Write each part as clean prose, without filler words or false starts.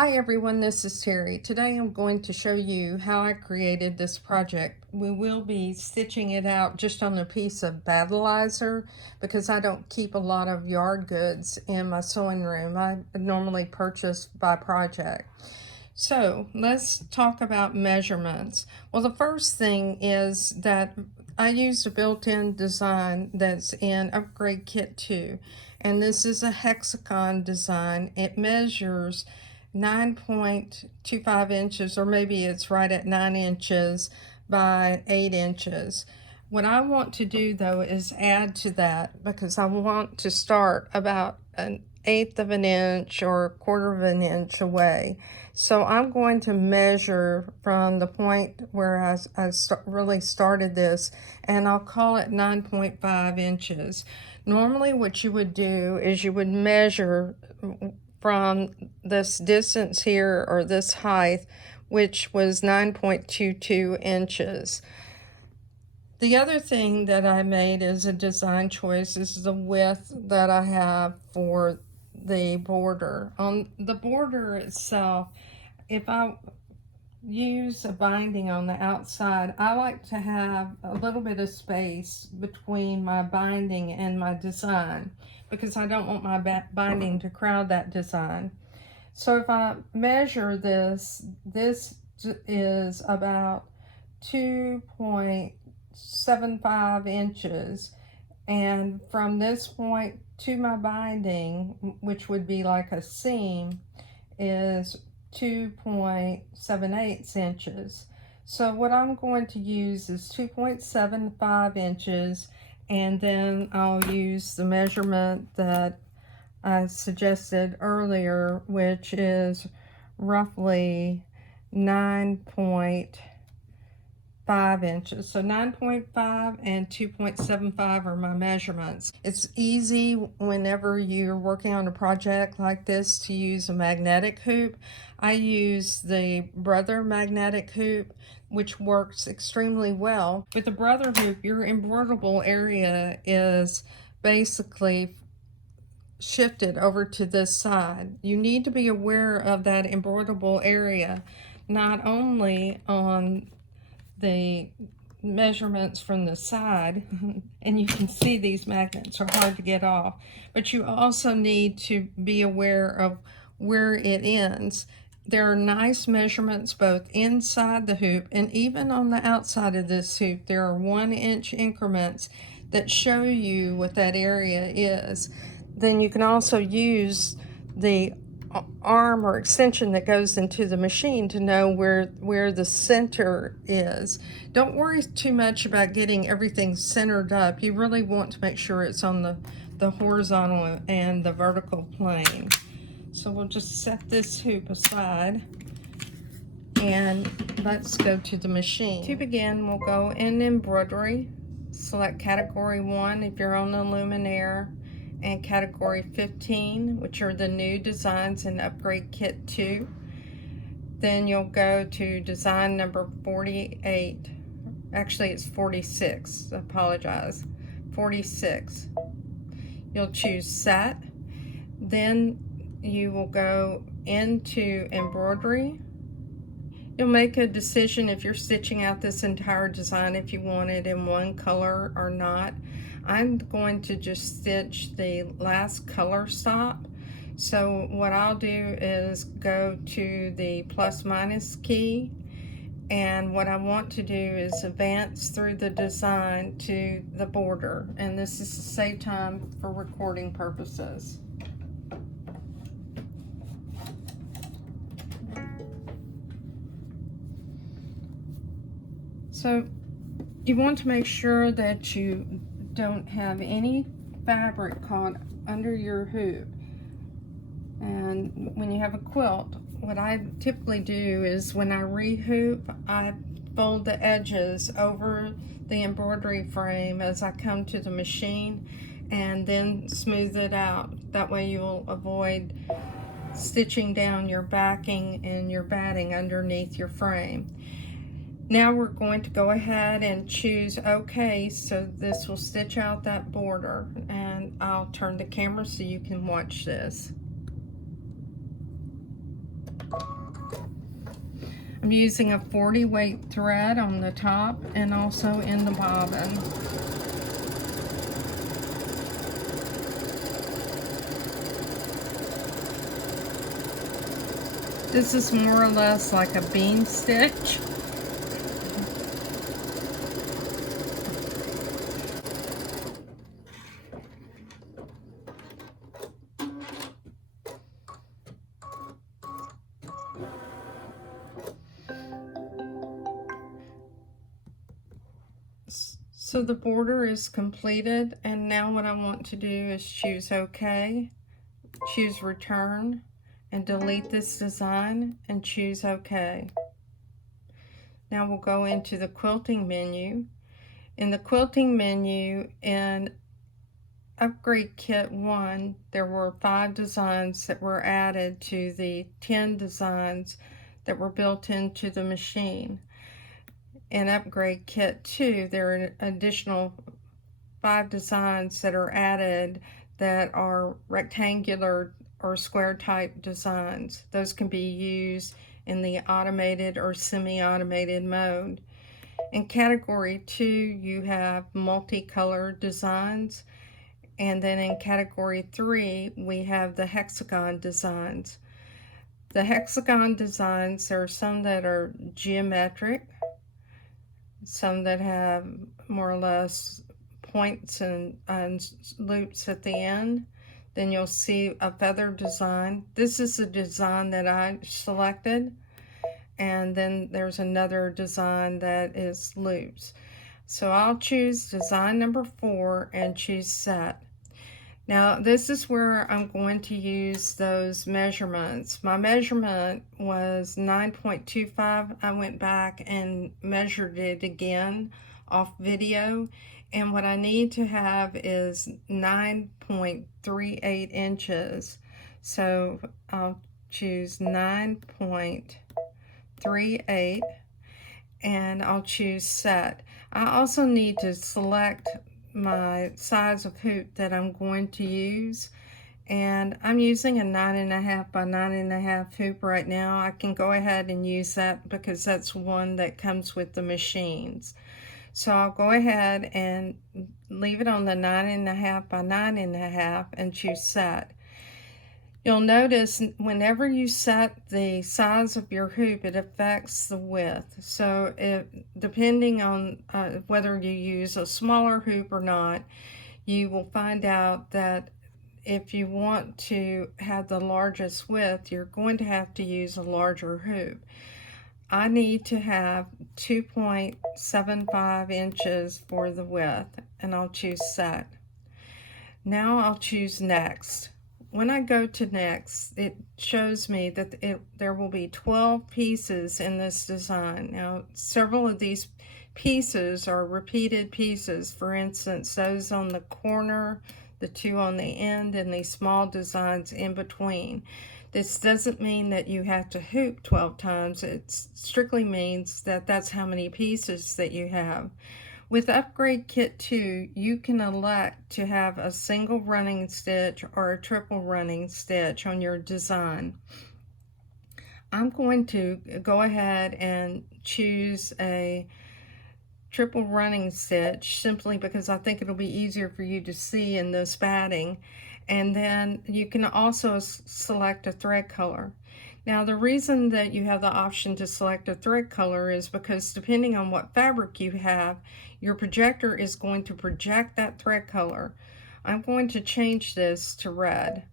Hi everyone, this is Terry. Today I'm going to show you how I created this project. We will be stitching it out just on a piece of battleizer because I don't keep a lot of yard goods in my sewing room. I normally purchase by project. So let's talk about measurements. Well, the first thing is that I used a built-in design that's in Upgrade Kit 2, and this is a hexagon design. It measures 9.25 inches, or maybe it's right at 9 inches by 8 inches. What I want to do though is add to that because I want to start about an eighth of an inch or a quarter of an inch away. So I'm going to measure from the point where I really started this, and I'll call it 9.5 inches. Normally what you would do is you would measure from this distance here, or this height, which was 9.22 inches. The other thing that I made as a design choice is the width that I have for the border. On the border itself, if I use a binding on the outside, I like to have a little bit of space between my binding and my design because I don't want my binding to crowd that design. So if I measure this, this is about 2.75 inches, and from this point to my binding, which would be like a seam, is 2.78 inches. So what I'm going to use is 2.75 inches, and then I'll use the measurement that I suggested earlier, which is roughly 9.5 inches. So 9.5 and 2.75 are my measurements. It's easy whenever you're working on a project like this to use a magnetic hoop. I use the Brother magnetic hoop, which works extremely well. With the Brother hoop, your embroiderable area is basically shifted over to this side. You need to be aware of that embroiderable area, not only on the measurements from the side, and you can see these magnets are hard to get off, but you also need to be aware of where it ends. There are nice measurements both inside the hoop and even on the outside of this hoop. There are 1 inch increments that show you what that area is. Then you can also use the arm or extension that goes into the machine to know where the center is. Don't worry too much about getting everything centered up. You really want to make sure it's on the horizontal and the vertical plane. So we'll just set this hoop aside and let's go to the machine. To begin, we'll go in embroidery, select category 1 if you're on the Luminaire, and category 15, which are the new designs in Upgrade Kit 2. Then you'll go to design number 48. Actually, it's 46. I apologize. 46. You'll choose set. Then you will go into embroidery. You'll make a decision if you're stitching out this entire design, if you want it in one color or not. I'm going to just stitch the last color stop. So what I'll do is go to the plus/minus key, and what I want to do is advance through the design to the border, and this is to save time for recording purposes. So you want to make sure that you don't have any fabric caught under your hoop. And when you have a quilt, what I typically do is when I re-hoop, I fold the edges over the embroidery frame as I come to the machine and then smooth it out. That way you'll avoid stitching down your backing and your batting underneath your frame. Now we're going to go ahead and choose OK, so this will stitch out that border, and I'll turn the camera so you can watch this. I'm using a 40 weight thread on the top and also in the bobbin. This is more or less like a bean stitch. So the border is completed, and now what I want to do is choose OK, choose Return, and delete this design, and choose OK. Now we'll go into the quilting menu. In the quilting menu, in Upgrade Kit 1, there were 5 designs that were added to the 10 designs that were built into the machine. In Upgrade Kit 2, there are additional 5 designs that are added that are rectangular or square type designs. Those can be used in the automated or semi-automated mode. In Category 2, you have multicolor designs. And then in Category 3, we have the hexagon designs. The hexagon designs, there are some that are geometric, some that have more or less points and loops at the end. Then you'll see a feather design. This is the design that I selected. And then there's another design that is loops. So I'll choose design number 4 and choose Set. Now this is where I'm going to use those measurements. My measurement was 9.25. I went back and measured it again off video, and what I need to have is 9.38 inches. So I'll choose 9.38 and I'll choose Set. I also need to select my size of hoop that I'm going to use, and I'm using a 9.5 by 9.5 hoop right now. I can go ahead and use that because that's one that comes with the machines. So I'll go ahead and leave it on the 9.5 by 9.5 and choose Set. You'll notice whenever you set the size of your hoop, it affects the width. So depending on whether you use a smaller hoop or not, you will find out that if you want to have the largest width, you're going to have to use a larger hoop. I need to have 2.75 inches for the width, and I'll choose Set. Now I'll choose Next. When I go to Next, it shows me that there will be 12 pieces in this design. Now, several of these pieces are repeated pieces. For instance, those on the corner, the 2 on the end, and these small designs in between. This doesn't mean that you have to hoop 12 times. It strictly means that that's how many pieces that you have. With Upgrade Kit 2, you can elect to have a single running stitch or a triple running stitch on your design. I'm going to go ahead and choose a triple running stitch simply because I think it'll be easier for you to see in this batting. And then you can also select a thread color. Now the reason that you have the option to select a thread color is because depending on what fabric you have, your projector is going to project that thread color. I'm going to change this to red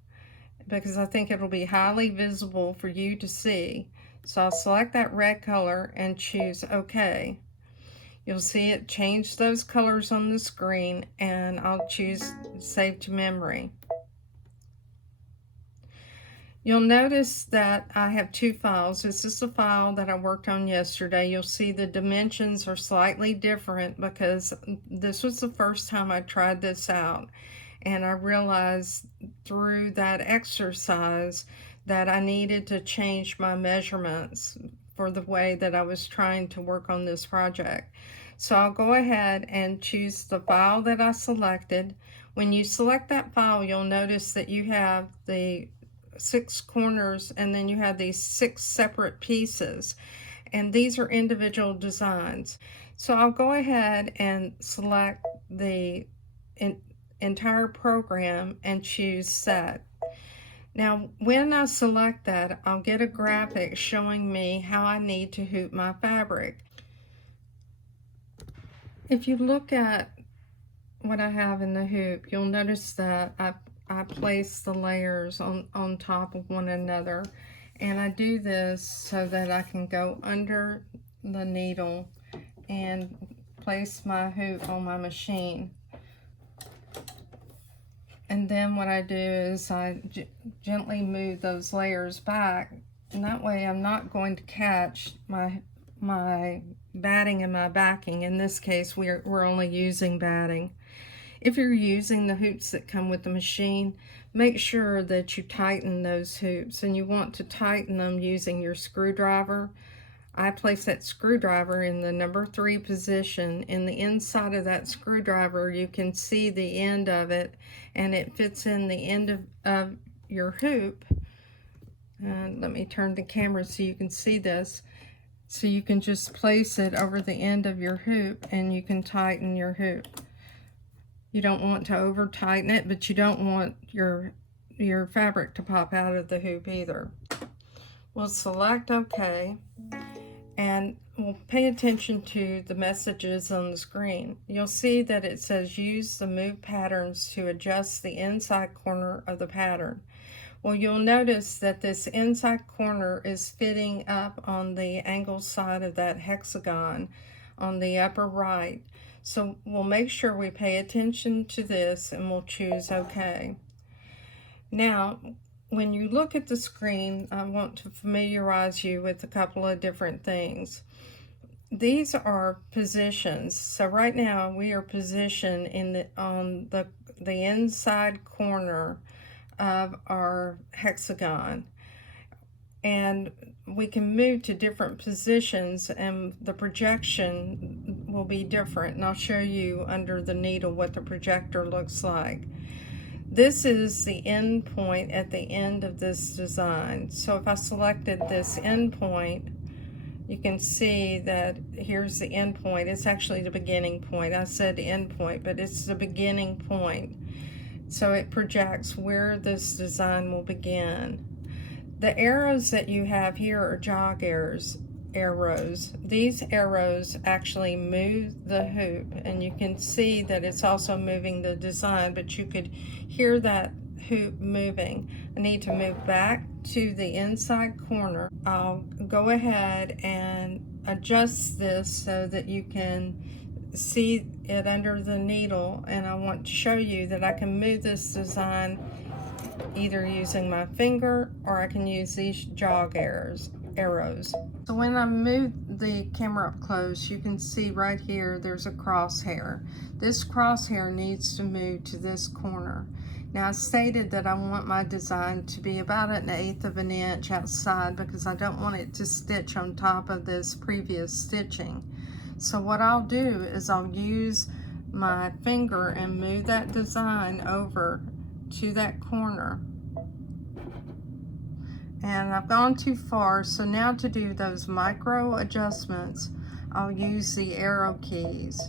because I think it'll be highly visible for you to see. So I'll select that red color and choose OK. You'll see it change those colors on the screen, and I'll choose Save to Memory. You'll notice that I have 2 files. This is the file that I worked on yesterday. You'll see the dimensions are slightly different because this was the first time I tried this out. And I realized through that exercise that I needed to change my measurements for the way that I was trying to work on this project. So I'll go ahead and choose the file that I selected. When you select that file, you'll notice that you have the six corners, and then you have these 6 separate pieces, and these are individual designs. So I'll go ahead and select the entire program and choose set. Now when I select that, I'll get a graphic showing me how I need to hoop my fabric. If you look at what I have in the hoop, you'll notice that I place the layers on top of one another, and I do this so that I can go under the needle and place my hoop on my machine. And then what I do is I gently move those layers back, and that way I'm not going to catch my batting and my backing. In this case, we're only using batting. If you're using the hoops that come with the machine, make sure that you tighten those hoops, and you want to tighten them using your screwdriver. I place that screwdriver in the number 3 position. In the inside of that screwdriver, you can see the end of it, and it fits in the end of your hoop. Let me turn the camera so you can see this. So you can just place it over the end of your hoop, and you can tighten your hoop. You don't want to over tighten it, but you don't want your fabric to pop out of the hoop either. We'll select OK, and we'll pay attention to the messages on the screen. You'll see that it says use the move patterns to adjust the inside corner of the pattern. Well, you'll notice that this inside corner is fitting up on the angle side of that hexagon on the upper right. So we'll make sure we pay attention to this, and we'll choose OK. Now, when you look at the screen, I want to familiarize you with a couple of different things. These are positions. So right now we are positioned on the inside corner of our hexagon, and we can move to different positions, and the projection will be different, and I'll show you under the needle what the projector looks like. This is the end point at the end of this design. So if I selected this end point, you can see that here's the end point. It's actually the beginning point. I said end point, but it's the beginning point. So it projects where this design will begin. The arrows that you have here are jog arrows. These arrows actually move the hoop, and you can see that it's also moving the design, but you could hear that hoop moving. I need to move back to the inside corner. I'll go ahead and adjust this so that you can see it under the needle, and I want to show you that I can move this design either using my finger, or I can use these jog arrows. So when I move the camera up close, you can see right here there's a crosshair. This crosshair needs to move to this corner. Now I stated that I want my design to be about 1/8 of an inch outside, because I don't want it to stitch on top of this previous stitching. So what I'll do is I'll use my finger and move that design over to that corner. And I've gone too far, so now to do those micro adjustments, I'll use the arrow keys.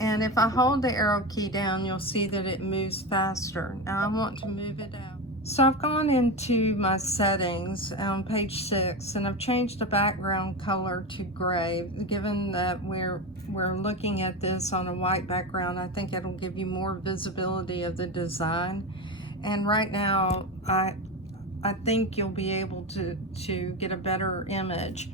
And if I hold the arrow key down, you'll see that it moves faster. Now I want to move it out. So I've gone into my settings on page 6, and I've changed the background color to gray. Given that we're looking at this on a white background, I think it'll give you more visibility of the design. And right now, I think you'll be able to get a better image